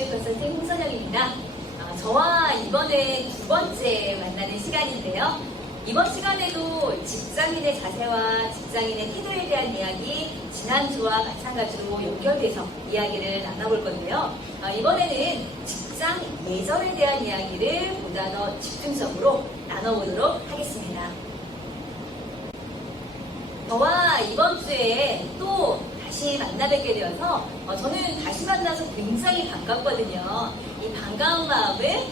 에듀 컨설팅 홍선영입니다. 저와 이번에 두 번째 만나는 시간인데요. 이번 시간에도 직장인의 자세와 직장인의 태도에 대한 이야기, 지난주와 마찬가지로 연결돼서 이야기를 나눠볼 건데요. 이번에는 직장 예절에 대한 이야기를 보다 더 집중적으로 나눠보도록 하겠습니다. 저와 이번 주에 또 다시 만나뵙게 되어서 저는 다시 만나서 굉장히 반갑거든요. 이 반가운 마음을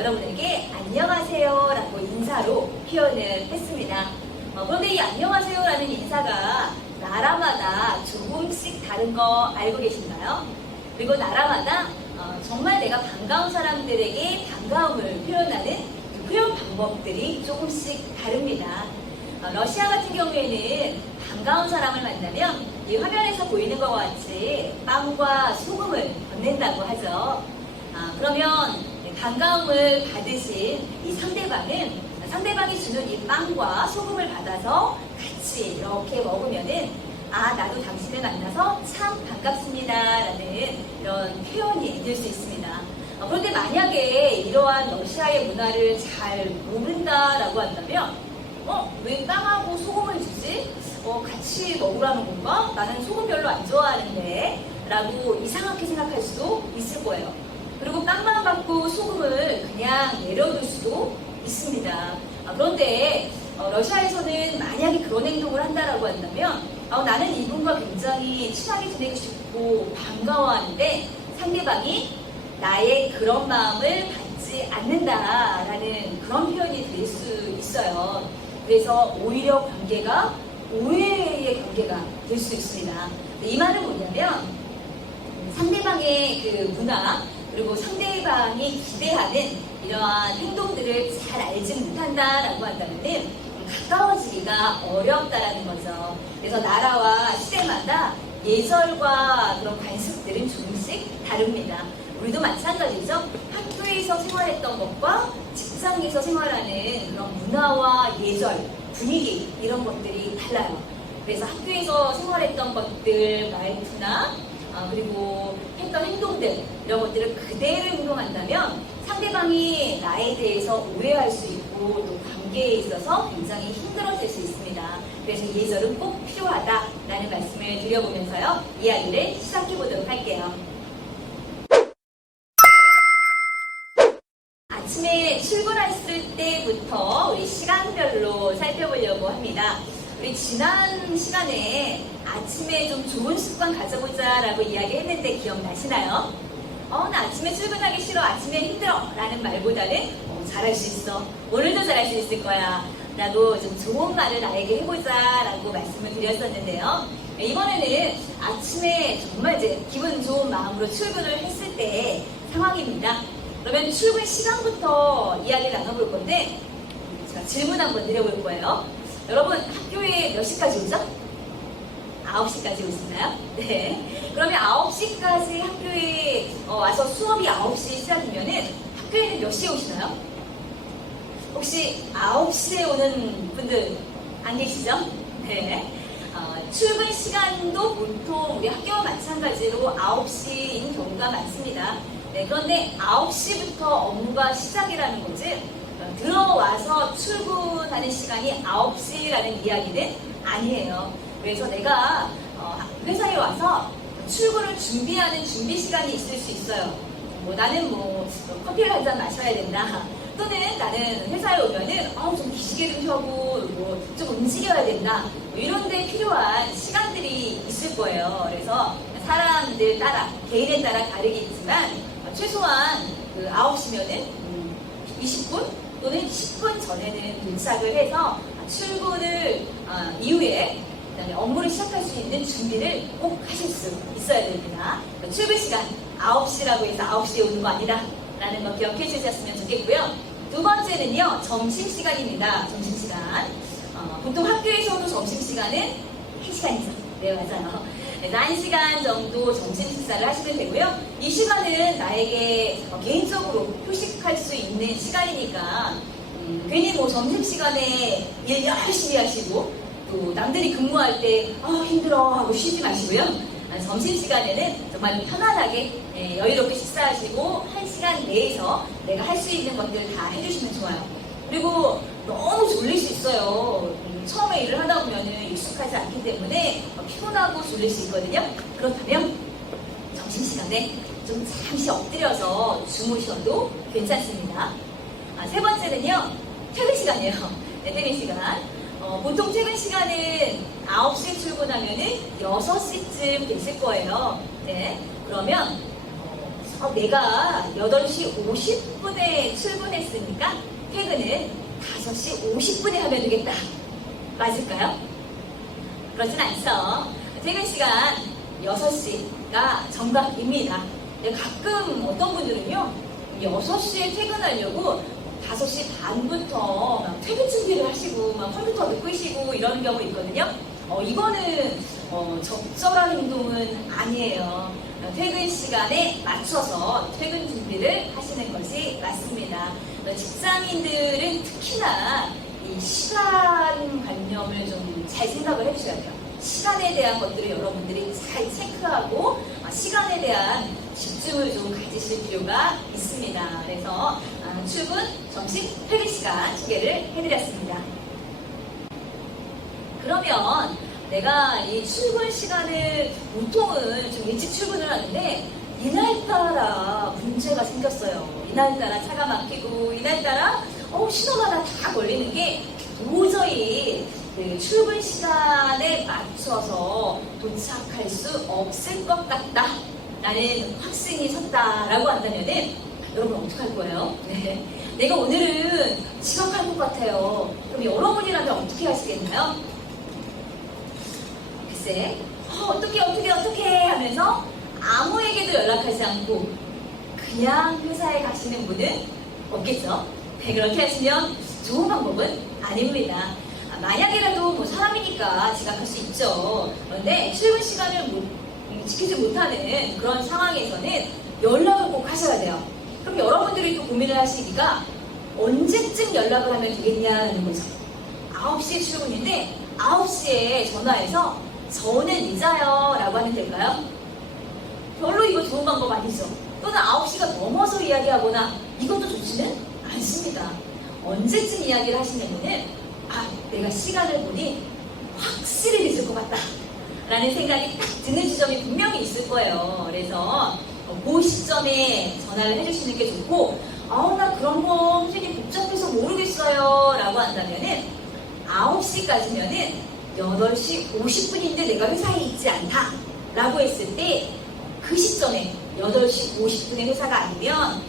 여러분에게 안녕하세요 라고 인사로 표현을 했습니다. 그런데 이 안녕하세요 라는 인사가 나라마다 조금씩 다른 거 알고 계신가요? 그리고 나라마다 정말 내가 반가운 사람들에게 반가움을 표현하는 그 표현 방법들이 조금씩 다릅니다. 러시아 같은 경우에는 반가운 사람을 만나면 이 화면에서 보이는 것과 같이 빵과 소금을 건넨다고 하죠. 그러면 반가움을 받으신 이 상대방이 주는 이 빵과 소금을 받아서 같이 이렇게 먹으면은 나도 당신을 만나서 참 반갑습니다 라는 이런 표현이 될 수 있습니다. 그런데 만약에 이러한 러시아의 문화를 잘 모른다라고 한다면 왜 빵하고 소금을 주지? 같이 먹으라는 건가? 나는 소금 별로 안 좋아하는데 라고 이상하게 생각할 수도 있을 거예요. 그리고 빵만 받고 소금을 그냥 내려둘 수도 있습니다. 그런데 러시아에서는 만약에 그런 행동을 한다라고 한다면 나는 이분과 굉장히 친하게 지내고 싶고 반가워하는데 상대방이 나의 그런 마음을 받지 않는다라는 그런 표현이 될 수 있어요. 그래서 오히려 관계가 오해의 관계가 될 수 있습니다. 이 말은 뭐냐면 상대방의 그 문화 그리고 상대방이 기대하는 이러한 행동들을 잘 알지 못한다라고 한다면 가까워지기가 어렵다라는 거죠. 그래서 나라와 시대마다 예절과 그런 관습들은 조금씩 다릅니다. 우리도 마찬가지죠. 학교에서 생활했던 것과 직장에서 생활하는 그런 문화와 예절, 분위기 이런 것들이 달라요. 그래서 학교에서 생활했던 것들, 말투나 그리고 했던 행동들 이런 것들을 그대로 행동한다면 상대방이 나에 대해서 오해할 수 있고 또 관계에 있어서 굉장히 힘들어질 수 있습니다. 그래서 예절은 꼭 필요하다라는 말씀을 드려보면서요. 이야기를 시작해보도록 할게요. 아침에 출근했을 때부터 우리 시간별로 살펴보려고 합니다. 우리 지난 시간에 아침에 좀 좋은 습관 가져보자 라고 이야기했는데 기억나시나요? 나 아침에 출근하기 싫어, 아침에 힘들어 라는 말보다는 잘할 수 있어, 오늘도 잘할 수 있을 거야 라고 좀 좋은 말을 나에게 해보자 라고 말씀을 드렸었는데요. 이번에는 아침에 정말 이제 기분 좋은 마음으로 출근을 했을 때의 상황입니다. 그러면 출근 시간부터 이야기를 나눠볼 건데 제가 질문 한번 드려볼 거예요. 여러분 학교에 몇 시까지 오죠? 9시까지 오시나요? 네. 그러면 9시까지 학교에 와서 수업이 9시에 시작이면은 학교에는 몇 시에 오시나요? 혹시 9시에 오는 분들 안 계시죠? 네. 출근 시간도 보통 우리 학교와 마찬가지로 9시인 경우가 많습니다. 네, 그런데 9시부터 업무가 시작이라는 거지 들어와서 출근하는 시간이 9시라는 이야기는 아니에요. 그래서 내가 회사에 와서 출근을 준비하는 준비 시간이 있을 수 있어요. 나는 커피를 한 잔 마셔야 된다. 또는 나는 회사에 오면은 좀 기지개 좀 켜고 좀 움직여야 된다. 이런 데 필요한 시간들이 있을 거예요. 그래서 사람들 따라 개인에 따라 다르겠지만 최소한 9시면은 20분 또는 10분 전에는 도착을 해서 출근을 이후에 그다음에 업무를 시작할 수 있는 준비를 꼭 하실 수 있어야 됩니다. 출근 시간 9시라고 해서 9시에 오는 거 아니다 라는 거 기억해 주셨으면 좋겠고요. 두 번째는요, 점심시간입니다. 점심시간. 보통 학교에서도 점심시간은 1시간이죠. 네, 맞아요. 그래서 1시간 정도 점심 식사를 하시면 되고요. 이 시간은 나에게 개인적으로 휴식할 수 있는 시간이니까 괜히 점심시간에 일 열심히 하시고 또 남들이 근무할 때 힘들어 하고 쉬지 마시고요. 점심시간에는 정말 편안하게 여유롭게 식사하시고 1시간 내에서 내가 할 수 있는 것들 다 해주시면 좋아요. 그리고 너무 졸릴 수 있어요. 처음에 일을 하다 보면 익숙하지 않기 때문에 피곤하고 졸릴 수 있거든요. 그렇다면 점심시간에 좀 잠시 엎드려서 주무셔도 괜찮습니다. 세 번째는요, 퇴근 시간이에요. 네, 퇴근 시간. 보통 퇴근 시간은 9시에 출근하면은 6시쯤 됐을 거예요. 네. 그러면, 내가 8시 50분에 출근했으니까 퇴근은 5시 50분에 하면 되겠다. 맞을까요? 그렇진 않죠. 퇴근 시간 6시가 정답입니다. 가끔 어떤 분들은요, 6시에 퇴근하려고 5시 반부터 막 퇴근 준비를 하시고 막 컴퓨터도 끄시고 이러는 경우 있거든요. 이거는 적절한 행동은 아니에요. 퇴근 시간에 맞춰서 퇴근 준비를 하시는 것이 맞습니다. 직장인들은 특히나 이 시간 관념을 좀 잘 생각을 해주셔야 돼요. 시간에 대한 것들을 여러분들이 잘 체크하고 시간에 대한 집중을 좀 가지실 필요가 있습니다. 그래서 출근, 점심, 퇴근 시간 소개를 해드렸습니다. 그러면 내가 이 출근 시간을 보통은 좀 일찍 출근을 하는데 이날따라 문제가 생겼어요. 이날따라 차가 막히고 이날따라 신호마다 다 걸리는 게 도저히 그 출근 시간에 맞춰서 도착할 수 없을 것 같다 라는 확신이 섰다라고 한다면은 여러분 어떡할 거예요? 네. 내가 오늘은 지각할 것 같아요. 그럼 여러분이라면 어떻게 하시겠나요? 글쎄, 어떻게 하면서 아무에게도 연락하지 않고 그냥 회사에 가시는 분은 없겠죠? 네, 그렇게 하시면 좋은 방법은 아닙니다. 만약이라도 뭐 사람이니까 지각할 수 있죠. 그런데 출근 시간을 지키지 못하는 그런 상황에서는 연락을 꼭 하셔야 돼요. 그럼 여러분들이 또 고민을 하시기가 언제쯤 연락을 하면 되겠냐는 거죠. 9시에 출근인데 9시에 전화해서 저는 늦어요 라고 하면 될까요? 별로 이거 좋은 방법 아니죠. 또는 9시가 넘어서 이야기하거나 이것도 좋지는 않습니다. 언제쯤 이야기를 하시냐면은 내가 시간을 보니 확실히 늦을 것 같다 라는 생각이 딱 드는 지점이 분명히 있을 거예요. 그래서 그 시점에 전화를 해주시는 게 좋고 나 그런 거 선생님 복잡해서 모르겠어요 라고 한다면은 9시까지면은 8시 50분인데 내가 회사에 있지 않다 라고 했을 때 그 시점에 8시 50분에 회사가 아니면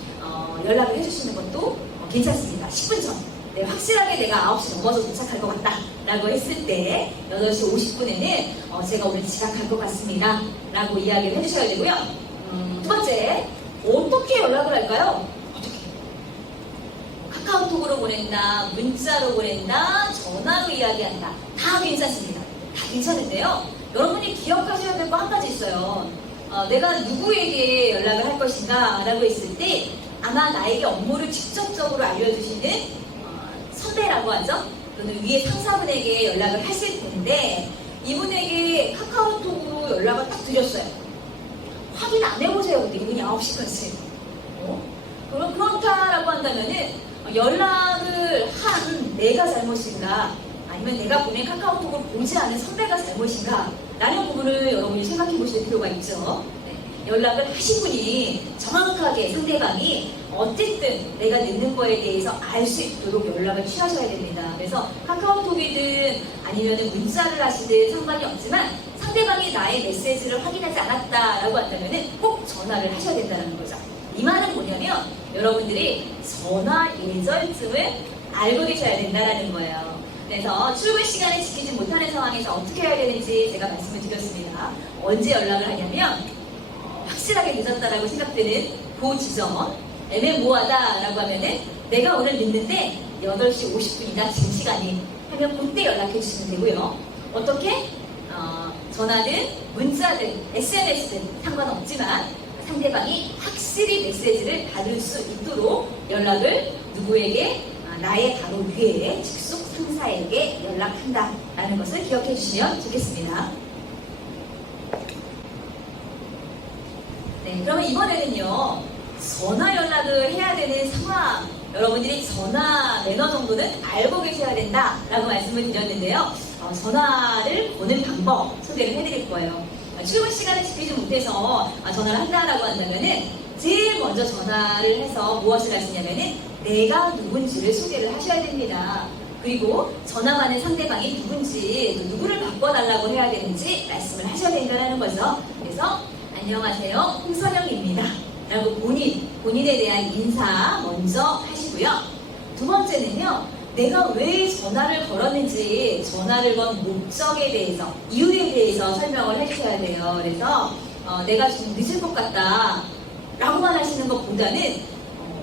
연락을 해주시는 것도 괜찮습니다. 10분 전. 네, 확실하게 내가 9시 넘어서 도착할 것 같다 라고 했을 때 8시 50분에는 제가 오늘 지각할 것 같습니다 라고 이야기를 해주셔야 되고요. 두 번째, 어떻게 연락을 할까요? 어떻게? 카카오톡으로 보낸다, 문자로 보낸다, 전화로 이야기한다. 다 괜찮습니다. 다 괜찮은데요. 여러분이 기억하셔야 될 거 한 가지 있어요. 내가 누구에게 연락을 할 것인가 라고 했을 때 아마 나에게 업무를 직접적으로 알려주시는 선배라고 하죠. 또는 위에 상사분에게 연락을 하실 텐데 이분에게 카카오톡으로 연락을 딱 드렸어요. 확인 안 해보세요. 근데 이분이 9시까지. 그렇다라고 한다면은 연락을 한 내가 잘못인가 아니면 내가 보낸 카카오톡을 보지 않은 선배가 잘못인가 라는 부분을 여러분이 생각해 보실 필요가 있죠. 연락을 하신 분이 정확하게 상대방이 어쨌든 내가 늦는 거에 대해서 알 수 있도록 연락을 취하셔야 됩니다. 그래서 카카오톡이든 아니면 문자를 하시든 상관이 없지만 상대방이 나의 메시지를 확인하지 않았다라고 한다면 꼭 전화를 하셔야 된다는 거죠. 이 말은 뭐냐면 여러분들이 전화 예절쯤을 알고 계셔야 된다는 거예요. 그래서 출근 시간을 지키지 못하는 상황에서 어떻게 해야 되는지 제가 말씀을 드렸습니다. 언제 연락을 하냐면 확실하게 늦었다라고 생각되는 그 지점, 애매모호하다라고 하면은 내가 오늘 늦는데 8시 50분이다 지금 시간이 하면 그때 연락해 주시면 되고요. 어떻게? 전화든 문자든 SNS든 상관없지만 상대방이 확실히 메시지를 받을 수 있도록 연락을 누구에게? 나의 바로 위에 직속 상사에게 연락한다라는 것을 기억해 주시면 좋겠습니다. 네, 네, 그러면 이번에는요, 전화 연락을 해야 되는 상황, 여러분들이 전화 매너 정도는 알고 계셔야 된다라고 말씀을 드렸는데요. 전화를 거는 방법 소개를 해드릴 거예요. 출근 시간을 지키지 못해서 전화를 한다라고 한다면은 제일 먼저 전화를 해서 무엇을 하시냐면은 내가 누군지를 소개를 하셔야 됩니다. 그리고 전화 받는 상대방이 누군지, 또 누구를 바꿔달라고 해야 되는지 말씀을 하셔야 된다는 거죠. 그래서 안녕하세요, 홍선영입니다 라고 본인에 대한 인사 먼저 하시고요. 두 번째는요, 내가 왜 전화를 걸었는지, 전화를 건 목적에 대해서, 이유에 대해서 설명을 해주셔야 돼요. 그래서 내가 좀 늦을 것 같다 라고만 하시는 것보다는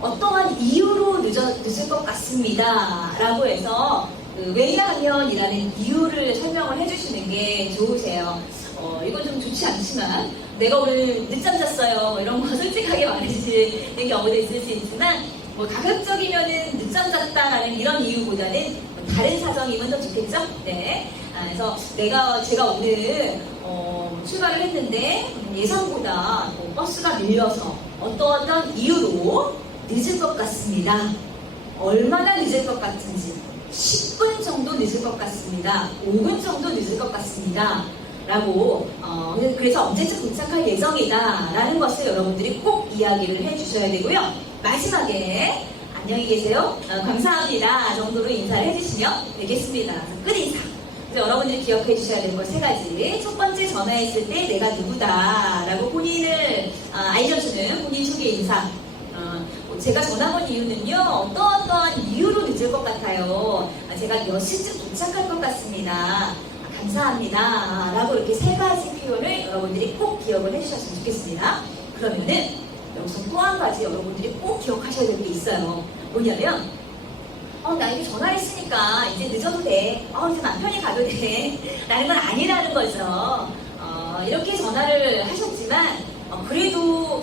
어떠한 이유로 늦을 것 같습니다 라고 해서 왜냐하면 이라는 이유를 설명을 해주시는 게 좋으세요. 이건 좀 좋지 않지만 내가 오늘 늦잠 잤어요 뭐 이런 거 솔직하게 말해주시는 경우도 있을 수 있지만 뭐 가급적이면은 늦잠 잤다라는 이런 이유보다는 다른 사정이면 더 좋겠죠? 네. 그래서 제가 오늘 출발을 했는데 예상보다 버스가 밀려서 어떤 이유로 늦을 것 같습니다. 얼마나 늦을 것 같은지 10분 정도 늦을 것 같습니다. 5분 정도 늦을 것 같습니다. 라고 그래서 언제쯤 도착할 예정이다 라는 것을 여러분들이 꼭 이야기를 해주셔야 되고요. 마지막에 안녕히 계세요, 감사합니다 정도로 인사를 해주시면 되겠습니다. 끝인사. 여러분들이 기억해 주셔야 되는 것 세 가지. 첫 번째, 전화했을 때 내가 누구다 라고 본인을 알려주는 본인 소개 인사. 제가 전화 건 이유는요, 어떠한 이유로 늦을 것 같아요. 제가 몇 시쯤 도착할 것 같습니다. 감사합니다 라고 이렇게 세 가지 표현을 여러분들이 꼭 기억을 해주셨으면 좋겠습니다. 그러면은 여기서 또 한 가지 여러분들이 꼭 기억하셔야 될 게 있어요. 뭐냐면 나 이게 전화했으니까 이제 늦어도 돼, 이제 맘 편히 가도 돼 라는 건 아니라는 거죠. 이렇게 전화를 하셨지만 그래도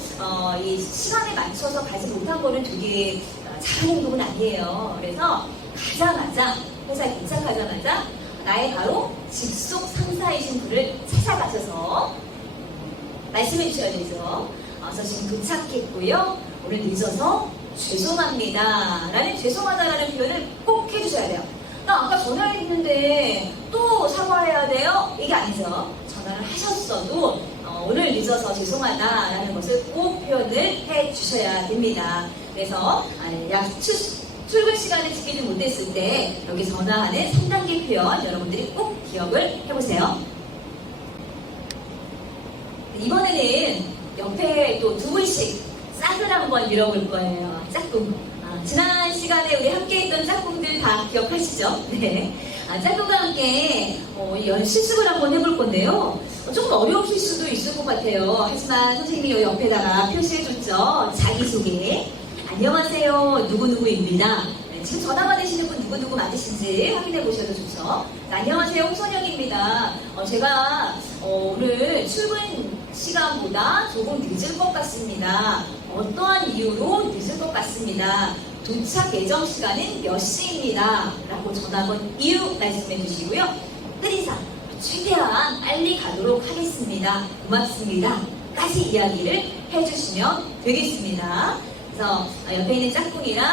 이 시간에 맞춰서 가지 못한 거는 되게 잘한 행동은 아니에요. 그래서 가자마자, 회사에 도착하자마자 나의 바로 직속 상사이신 분을 찾아가셔서 말씀해 주셔야 되죠. 저 지금 도착했고요, 오늘 늦어서 죄송합니다 라는 죄송하다라는 표현을 꼭 해주셔야 돼요. 나 아까 전화했는데 또 사과해야 돼요? 이게 아니죠. 전화를 하셨어도 오늘 늦어서 죄송하다라는 것을 꼭 표현을 해주셔야 됩니다. 그래서 출근 시간을 지키지 못했을 때 여기 전화하는 3단계 표현 여러분들이 꼭 기억을 해보세요. 이번에는 옆에 또 두 분씩 짝을 한번 밀어볼 거예요. 짝꿍. 지난 시간에 우리 함께 했던 짝꿍들 다 기억하시죠? 네. 짝꿍과 함께 실습을 한번 해볼 건데요. 조금 어려우실 수도 있을 것 같아요. 하지만 선생님이 여기 옆에다가 표시해줬죠. 자기소개. 안녕하세요, 누구누구입니다. 네, 지금 전화 받으시는 분 누구누구 맞으신지 확인해 보셔도 좋죠. 네, 안녕하세요, 홍선영입니다. 제가 오늘 출근 시간보다 조금 늦을 것 같습니다. 어떠한 이유로 늦을 것 같습니다. 도착 예정 시간은 몇 시입니다 라고 전화 건 이유 말씀해 주시고요. 끝인사. 최대한 빨리 가도록 하겠습니다. 고맙습니다 까지 이야기를 해주시면 되겠습니다. 그래서 옆에 있는 짝꿍이랑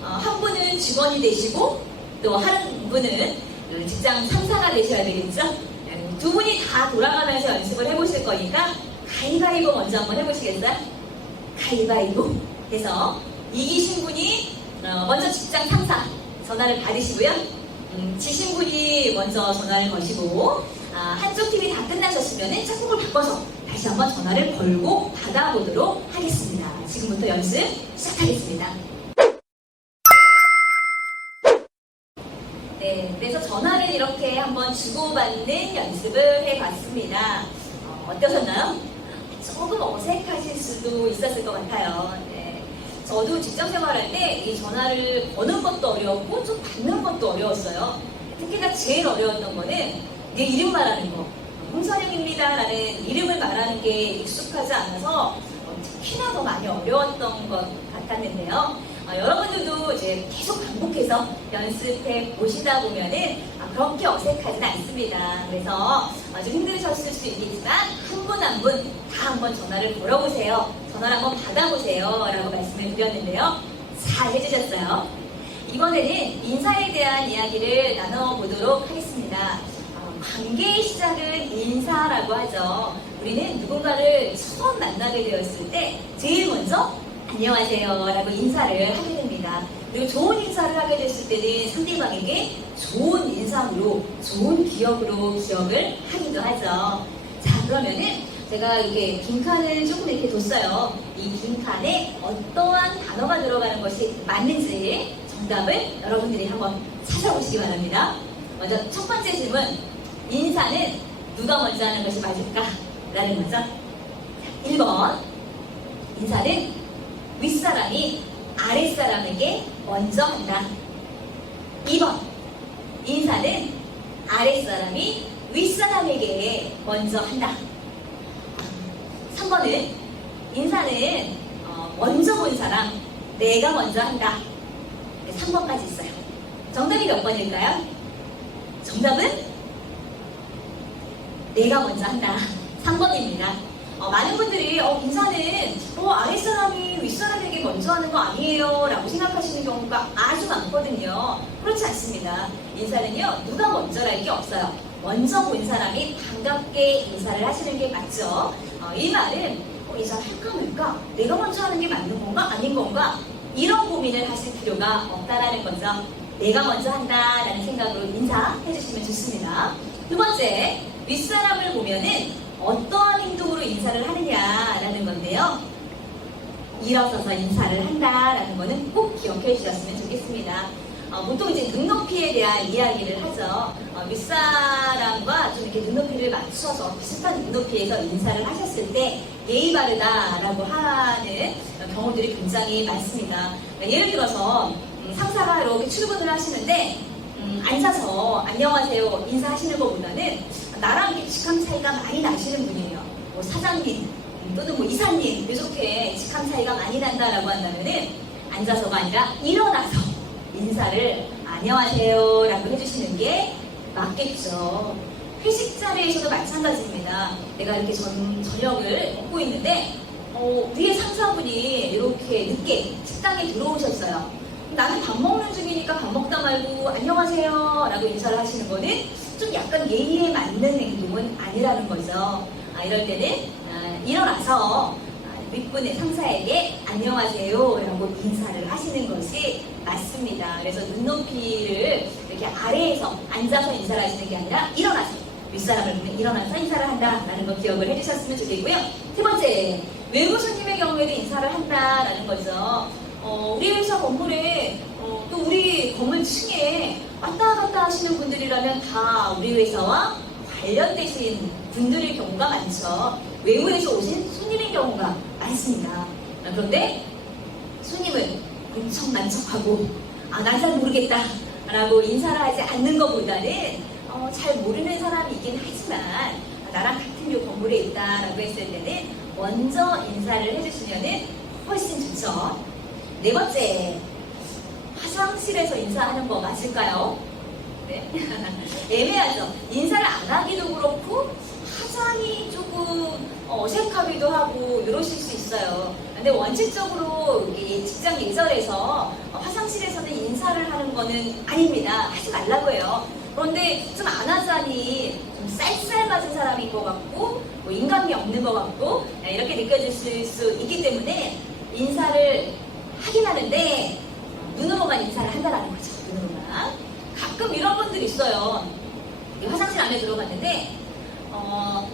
한 분은 직원이 되시고 또 한 분은 직장 상사가 되셔야 되겠죠. 두 분이 다 돌아가면서 연습을 해보실 거니까 가위바위보 먼저 한번 해보시겠어요? 가위바위보 해서 이기신 분이 먼저 직장 상사 전화를 받으시고요. 지신 분이 먼저 전화를 거시고 한쪽 팀이 다 끝나셨으면 짝꿍을 바꿔서 다시 한번 전화를 걸고 받아보도록 하겠습니다. 지금부터 연습 시작하겠습니다. 네, 그래서 전화를 이렇게 한번 주고받는 연습을 해봤습니다. 어떠셨나요? 조금 어색하실 수도 있었을 것 같아요. 네. 저도 직장 생활할 때 이 전화를 거는 것도 어려웠고 좀 받는 것도 어려웠어요. 특히나 제일 어려웠던 거는 내 이름 말하는 거. 홍선영입니다 라는 이름을 말하는 게 익숙하지 않아서 특히나 더 많이 어려웠던 것 같았는데요. 여러분들도 이제 계속 반복해서 연습해 보시다 보면은 그렇게 어색하진 않습니다. 그래서 좀 힘드셨을 수 있겠지만 한 분 한 분 다 한번 전화를 걸어보세요. 전화를 한번 받아보세요. 라고 말씀을 드렸는데요. 잘 해주셨어요. 이번에는 인사에 대한 이야기를 나눠보도록 하겠습니다. 관계의 시작은 인사라고 하죠. 우리는 누군가를 처음 만나게 되었을 때 제일 먼저 안녕하세요 라고 인사를 하게 됩니다. 그리고 좋은 인사를 하게 됐을 때는 상대방에게 좋은 인상으로 좋은 기억으로 기억을 하기도 하죠. 자, 그러면은 제가 이렇게 빈칸을 조금 이렇게 뒀어요. 이 빈칸에 어떠한 단어가 들어가는 것이 맞는지 정답을 여러분들이 한번 찾아보시기 바랍니다. 먼저 첫 번째 질문, 인사는 누가 먼저 하는 것이 맞을까? 라는 거죠. 1번, 인사는 윗사람이 아랫사람에게 먼저 한다. 2번, 인사는 아랫사람이 윗사람에게 먼저 한다. 3번은 인사는 먼저 본 사람, 내가 먼저 한다. 3번까지 있어요. 정답이 몇 번일까요? 정답은 내가 먼저 한다. 3번입니다. 많은 분들이 인사는 아랫사람이 윗사람에게 먼저 하는 거 아니에요 라고 생각하시는 경우가 아주 많거든요. 그렇지 않습니다. 인사는요, 누가 먼저랄 게 없어요. 먼저 본 사람이 반갑게 인사를 하시는 게 맞죠. 이 말은 인사를 할까 말까? 내가 먼저 하는 게 맞는 건가? 아닌 건가? 이런 고민을 하실 필요가 없다라는 거죠. 내가 먼저 한다라는 생각으로 인사해 주시면 좋습니다. 두 번째, 윗사람을 보면은 어떠한 행동으로 인사를 하느냐라는 건데요. 일어서서 인사를 한다라는 거는 꼭 기억해 주셨으면 좋겠습니다. 보통 이제 눈높이에 대한 이야기를 하죠. 윗사람과 좀 이렇게 눈높이를 맞춰서 비슷한 눈높이에서 인사를 하셨을 때 예의 바르다라고 하는 경우들이 굉장히 많습니다. 예를 들어서 상사가 이렇게 출근을 하시는데 앉아서 안녕하세요 인사하시는 것보다는 나랑 이렇게 직함 차이가 많이 나시는 분이에요. 뭐 사장님 또는 뭐 이사님 이렇게 직함 차이가 많이 난다라고 한다면은 앉아서가 아니라 일어나서 인사를 안녕하세요 라고 해주시는 게 맞겠죠. 회식 자리에서도 마찬가지입니다. 내가 이렇게 저녁을 먹고 있는데 위에 상사분이 이렇게 늦게 식당에 들어오셨어요. 나는 밥 먹는 중이니까 밥 먹다 말고 안녕하세요 라고 인사를 하시는 거는 좀 약간 예의에 맞는 행동은 아니라는 거죠. 이럴 때는 일어나서 윗분의 상사에게 안녕하세요 라고 인사를 하시는 것이 맞습니다. 그래서 눈높이를 이렇게 아래에서 앉아서 인사를 하시는 게 아니라 일어나서 윗사람을 보면 일어나서 인사를 한다라는 거 기억을 해주셨으면 좋겠고요. 세 번째, 외부 손님의 경우에도 인사를 한다라는 거죠. 우리 회사 건물에 또 우리 건물 층에 왔다 갔다 하시는 분들이라면 다 우리 회사와 관련되신 분들의 경우가 많죠. 외부에서 오신 손님의 경우가 많습니다. 그런데 손님을 엄청 만척하고 난 잘 모르겠다 라고 인사를 하지 않는 것보다는 잘 모르는 사람이긴 하지만 나랑 같은 요 건물에 있다라고 했을 때는 먼저 인사를 해주시면 훨씬 좋죠. 네 번째, 화장실에서 인사하는 거 맞을까요? 네. 애매하죠. 인사를 안 하기도 그렇고 화장이 조금 어색하기도 하고 이러실 수 있어요. 근데 원칙적으로 직장 예절에서 화장실에서는 인사를 하는 거는 아닙니다. 하지 말라고 해요. 그런데 좀 안 하자니 좀 쌀쌀맞은 사람인 것 같고 뭐 인간미 없는 것 같고 이렇게 느껴질 수 있기 때문에 인사를 하긴 하는데 눈으로만 인사를 한다는 거죠. 눈으로만. 가끔 이런 분들 있어요. 화장실 안에 들어갔는데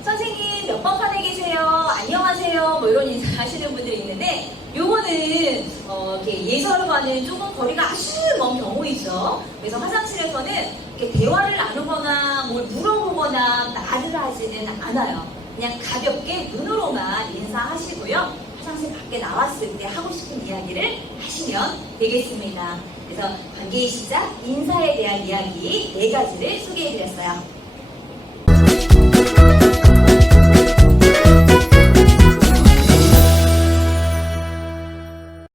선생님 몇 번 칸에 계세요? 안녕하세요. 뭐 이런 인사 하시는 분들이 있는데 요거는 이렇게 예설과는 조금 거리가 아주 먼 경우이죠. 그래서 화장실에서는 이렇게 대화를 나누거나 뭘 물어보거나 말을 하지는 않아요. 그냥 가볍게 눈으로만 인사하시고요. 화장실 밖에 나왔을 때 하고 싶은 이야기를 하시면 되겠습니다. 그래서 관계의 시작, 인사에 대한 이야기 4가지를 소개해드렸어요.